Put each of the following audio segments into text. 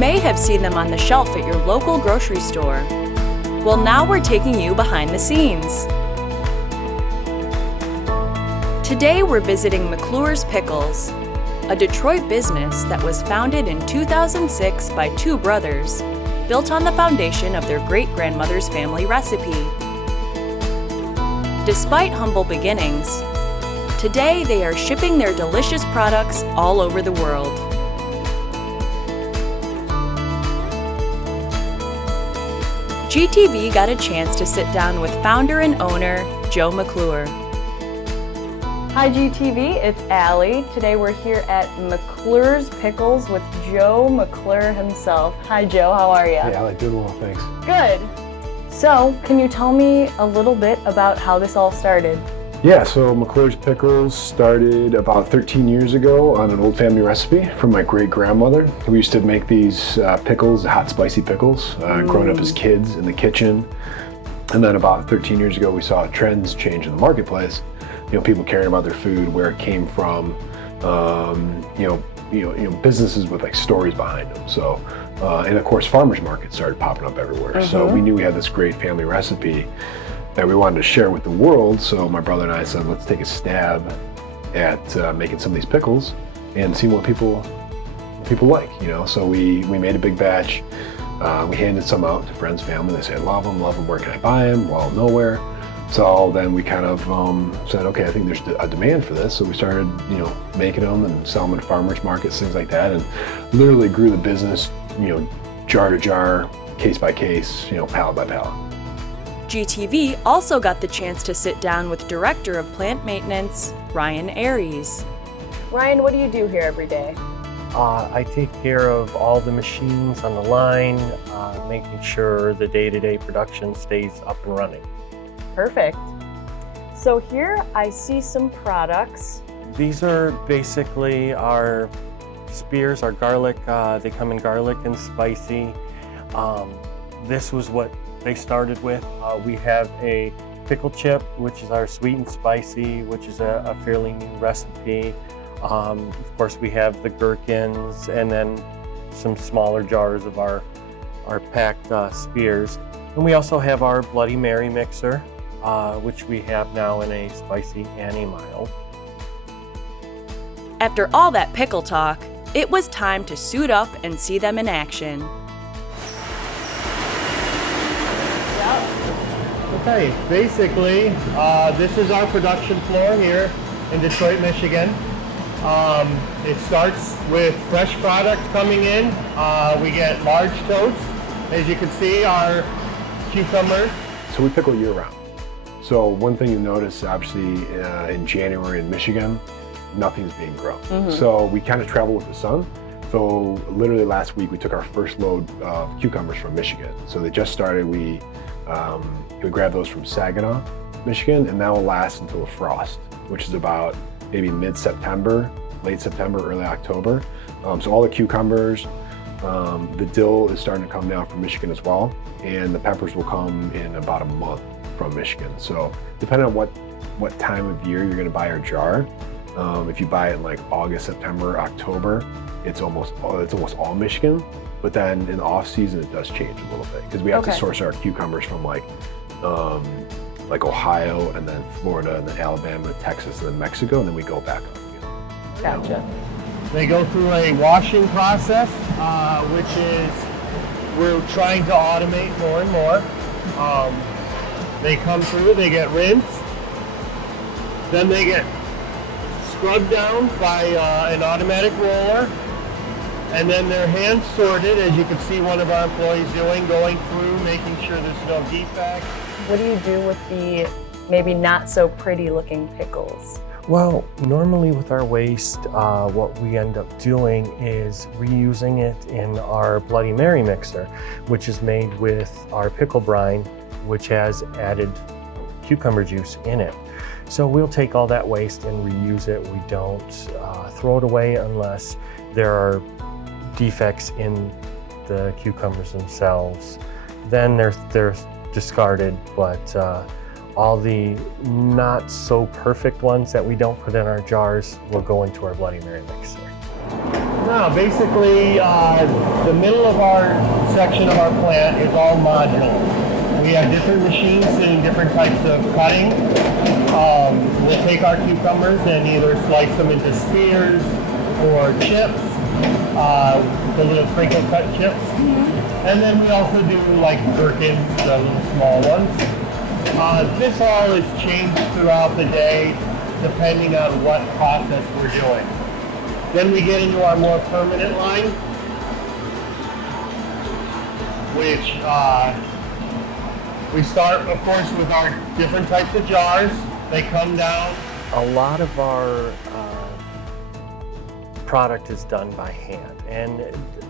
may have seen them on the shelf at your local grocery store. Well, now we're taking you behind the scenes. Today we're visiting McClure's Pickles, a Detroit business that was founded in 2006 by two brothers, built on the foundation of their great-grandmother's family recipe. Despite humble beginnings, today they are shipping their delicious products all over the world. GTV got a chance to sit down with founder and owner Joe McClure. Hi GTV, it's Allie. Today we're here at McClure's Pickles with Joe McClure himself. Hi Joe, how are you? Hey Allie, doing well, thanks. Good. So, can you tell me a little bit about how this all started? Yeah, so McClure's Pickles started about 13 years ago on an old family recipe from my great-grandmother. We used to make these pickles, hot spicy pickles, growing up as kids in the kitchen. And then about 13 years ago, we saw trends change in the marketplace. You know, people caring about their food, where it came from, businesses with like stories behind them. So, and of course, farmers markets started popping up everywhere. So we knew we had this great family recipe that we wanted to share with the world. So my brother and I said, let's take a stab at making some of these pickles and see what people like. You know, so we made a big batch. We handed some out to friends, family. They said, love them. Where can I buy them? Well, nowhere. So then we kind of said, okay, I think there's a demand for this. So we started, making them and selling them at farmers markets, things like that, and literally grew the business, jar to jar, case by case, pallet by pallet. GTV also got the chance to sit down with Director of Plant Maintenance, Ryan Aries. Ryan, what do you do here every day? I take care of all the machines on the line, making sure the day-to-day production stays up and running. Perfect. So here I see some products. These are basically our spears, our garlic. They come in garlic and spicy. This was what they started with. We have a pickle chip, which is our sweet and spicy, which is a fairly new recipe. Of course, we have the gherkins and then some smaller jars of our packed spears. And we also have our Bloody Mary mixer, which we have now in a spicy and a mild. After all that pickle talk, it was time to suit up and see them in action. Okay, basically, this is our production floor here in Detroit, Michigan. It starts with fresh product coming in. We get large totes. As you can see, our cucumbers. So we pickle year round. So one thing you notice, obviously, in January in Michigan, nothing's being grown. So we kind of travel with the sun. So literally last week, we took our first load of cucumbers from Michigan. So they just started. We grabbed those from Saginaw, Michigan, and that will last until the frost, which is about maybe mid-September, late September, early October. So all the cucumbers, the dill is starting to come down from Michigan as well, and the peppers will come in about a month from Michigan. So depending on what time of year you're gonna buy our jar, if you buy it in like August, September, October, it's almost all Michigan. But then in the off season, it does change a little bit because we have to source our cucumbers from like Ohio and then Florida and then Alabama, Texas, and then Mexico, and then we go back up again. Gotcha. They go through a washing process, which is we're trying to automate more and more. They come through, they get rinsed, then they get scrubbed down by an automatic roller, and then they're hand sorted, as you can see one of our employees doing, going through, making sure there's no defects. What do you do with the maybe not so pretty looking pickles? Well, normally with our waste, what we end up doing is reusing it in our Bloody Mary mixer, which is made with our pickle brine, which has added cucumber juice in it. So we'll take all that waste and reuse it. We don't throw it away unless there are defects in the cucumbers themselves. Then they're discarded, but all the not so perfect ones that we don't put in our jars will go into our Bloody Mary mixer. No, basically, the middle of our section of our plant is all modular. We have different machines doing different types of cutting. We'll take our cucumbers and either slice them into spears or chips, the little crinkle cut chips. And then we also do like gherkins, the little small ones. This all is changed throughout the day depending on what process we're doing. Then we get into our more permanent line, which we start, of course, with our different types of jars. They come down. A lot of our product is done by hand, and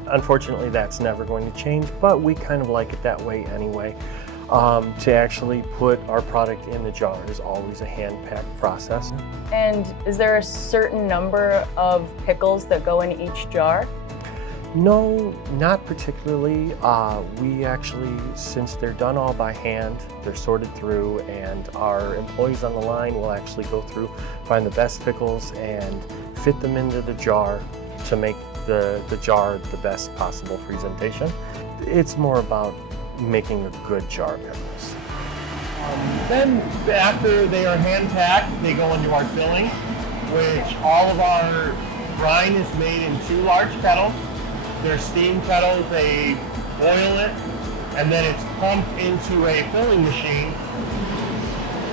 unfortunately that's never going to change, but we kind of like it that way anyway. To actually put our product in the jar is always a hand-packed process. And is there a certain number of pickles that go in each jar? No, not particularly. We actually, since they're done all by hand, they're sorted through, and our employees on the line will actually go through, find the best pickles and fit them into the jar to make the jar the best possible presentation. It's more about making a good jar of pickles. Then after they are hand packed, they go into our filling, which all of our brine is made in 2 large kettles. They're steam kettles, they boil it, and then it's pumped into a filling machine.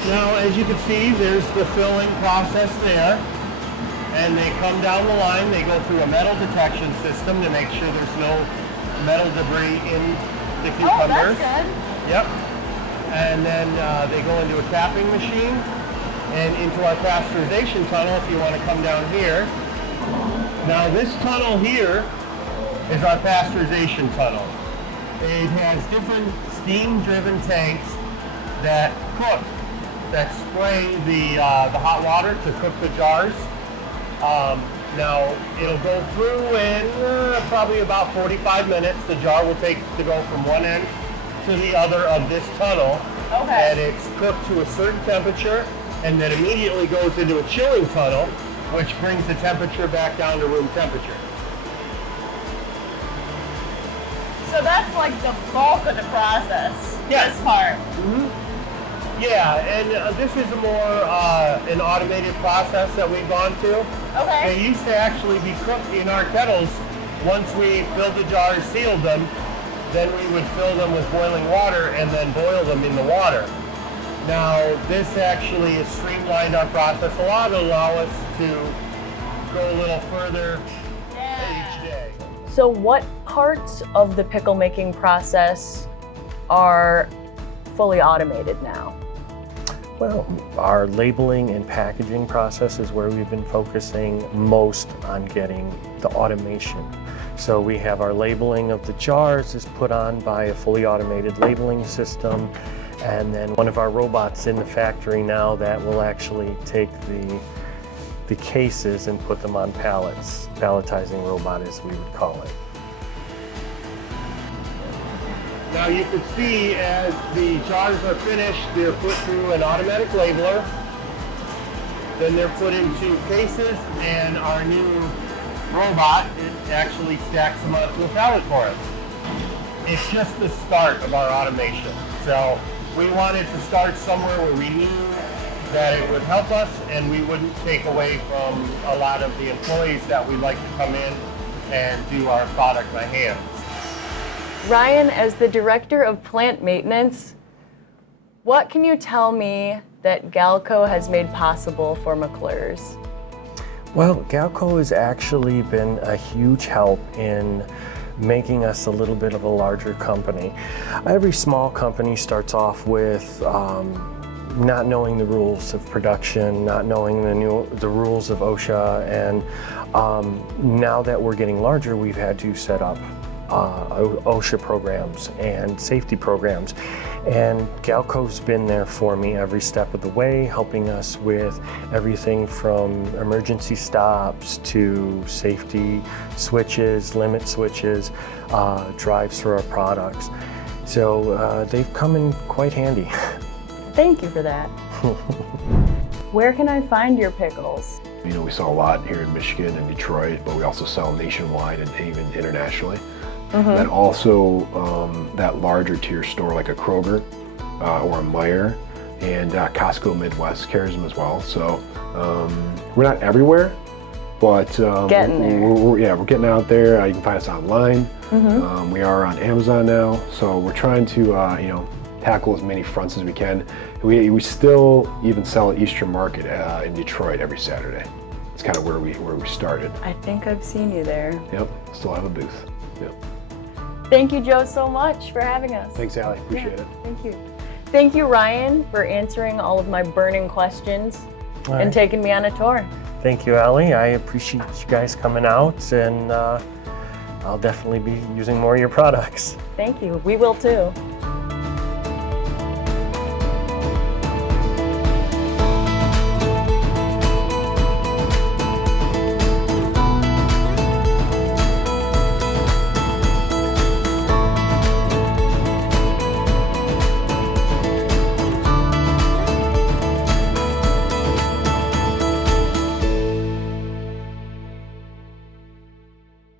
Now, as you can see, there's the filling process there, and they come down the line, they go through a metal detection system to make sure there's no metal debris in the cucumbers. Oh, that's good. Yep. And then they go into a capping machine and into our pasteurization tunnel if you want to come down here. Now this tunnel here is our pasteurization tunnel. It has different steam-driven tanks that cook, that spray the hot water to cook the jars. Now, it'll go through in probably about 45 minutes. The jar will take to go from one end to the other of this tunnel. Okay. And it's cooked to a certain temperature, and then immediately goes into a chilling tunnel, which brings the temperature back down to room temperature. So that's like the bulk of the process, Yes. this part. Yeah, and this is a more an automated process that we've gone to. Okay. They used to actually be cooked in our kettles. Once we filled the jars, sealed them, then we would fill them with boiling water and then boil them in the water. Now, this actually has streamlined our process a lot to allow us to go a little further each day. So what parts of the pickle making process are fully automated now? Well, our labeling and packaging process is where we've been focusing most on getting the automation. So we have our labeling of the jars is put on by a fully automated labeling system, and then one of our robots in the factory now that will actually take the cases and put them on pallets. Palletizing robot, as we would call it. Now you can see as the jars are finished, they're put through an automatic labeler. Then they're put into cases, and our new robot, it actually stacks them onto a pallet for us. It's just the start of our automation. So we wanted to start somewhere where we knew that it would help us and we wouldn't take away from a lot of the employees that we'd like to come in and do our product by hand. Ryan, as the Director of Plant Maintenance, what can you tell me that Galco has made possible for McClure's? Well, Galco has actually been a huge help in making us a little bit of a larger company. Every small company starts off with not knowing the rules of production, not knowing the rules of OSHA, and now that we're getting larger, we've had to set up OSHA programs and safety programs. And Galco's been there for me every step of the way, helping us with everything from emergency stops to safety switches, limit switches, drives for our products. So they've come in quite handy. Thank you for that. Where can I find your pickles? You know, we sell a lot here in Michigan and Detroit, but we also sell nationwide and even internationally. And then also that larger tier store like a Kroger or a Meijer, and Costco Midwest carries them as well. So we're not everywhere, but Getting there. we're getting out there. You can find us online. We are on Amazon now, so we're trying to you know, tackle as many fronts as we can. We still even sell at Eastern Market in Detroit every Saturday. It's kind of where we started. I think I've seen you there. Yep, still have a booth. Yep. Thank you, Joe, so much for having us. Thanks, Allie. Appreciate it. Thank you. Thank you, Ryan, for answering all of my burning questions and taking me on a tour. Thank you, Allie. I appreciate you guys coming out, and I'll definitely be using more of your products. Thank you. We will too.